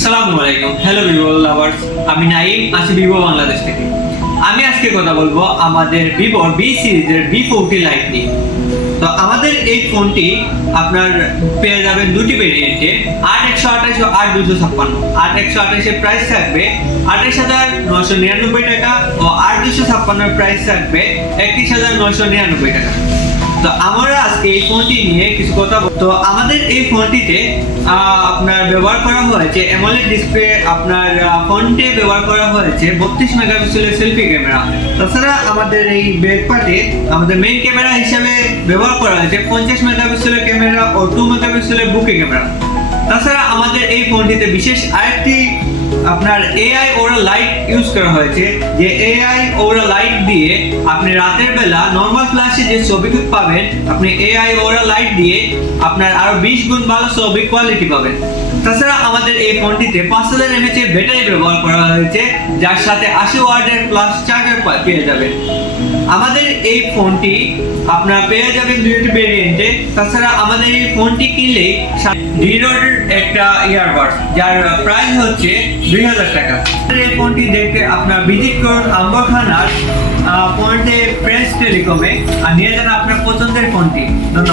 আসসালামু আলাইকুম। Hello Vivo lovers, আমি নাইম আছি ভিভো বাংলাদেশ থেকে। আমি আজকে কথা বলবো আমাদের ভিভো বি সিরিজের V40 লাইট নিয়ে। তো আমাদের এই ফোনটি আপনার পেয়ে যাবেন দুটি ভেরিয়েন্টে, 8128 ও 8256। 8128 এর প্রাইস থাকবে 28,999 টাকা ও 8256 এর প্রাইস থাকবে 31,999 টাকা। তো আমরা আজকে এই ফোনটি নিয়ে কিছু কথা তো আমাদের এই ফোনটিতে আপনার ব্যবহার করা হয়েছে অ্যামোলেড ডিসপ্লে, আপনার ফোনটে ব্যবহার করা হয়েছে 32 মেগাপিক্সেলের সেলফি ক্যামেরা। তাছাড়া আমাদের এই ব্যাক পার্টে আমাদের মেইন ক্যামেরা হিসেবে ব্যবহার করা হয়েছে 50 মেগাপিক্সেলের ক্যামেরা ও 2 মেগাপিক্সেলের বুকে ক্যামেরা। তাছাড়া আমাদের এই ফোনটিতে বিশেষ আরেকটি আপনার এআই ওরা লাইট ইউজ করা হয়েছে, যে এআই ওরা লাইট দিয়ে আপনি রাতের বেলা নরমাল ফ্ল্যাশে যে ছবি পাবেন, আপনি এআই ওরা লাইট দিয়ে আপনার আরো 20 গুণ ভালো ছবি কোয়ালিটি পাবেন। তাছাড়া আমাদের এই ফোনটিতে 5000 mAh এর ব্যাটারি ব্যবহার করা হয়েছে, যার সাথে 80 ওয়াটের প্লাস চার্জার পেয়ে যাবেন। আমাদের এই ফোনটি আপনারা পেয়ে যাবেন দুইটি ভেরিয়েন্টে। তাছাড়া আমাদের এই ফোনটি কিনলে ডিরোর একটা ইয়ারবাডস, যার প্রাইস হচ্ছে 2000 টাকা। এই ফোনটি দেখতে আপনার ভিজিট করুন আম্বরখানার পয়েন্টে ফ্রেন্ডস টেলিকমে আর নিয়ে যান আপনার পছন্দের ফোনটি। ধন্যবাদ।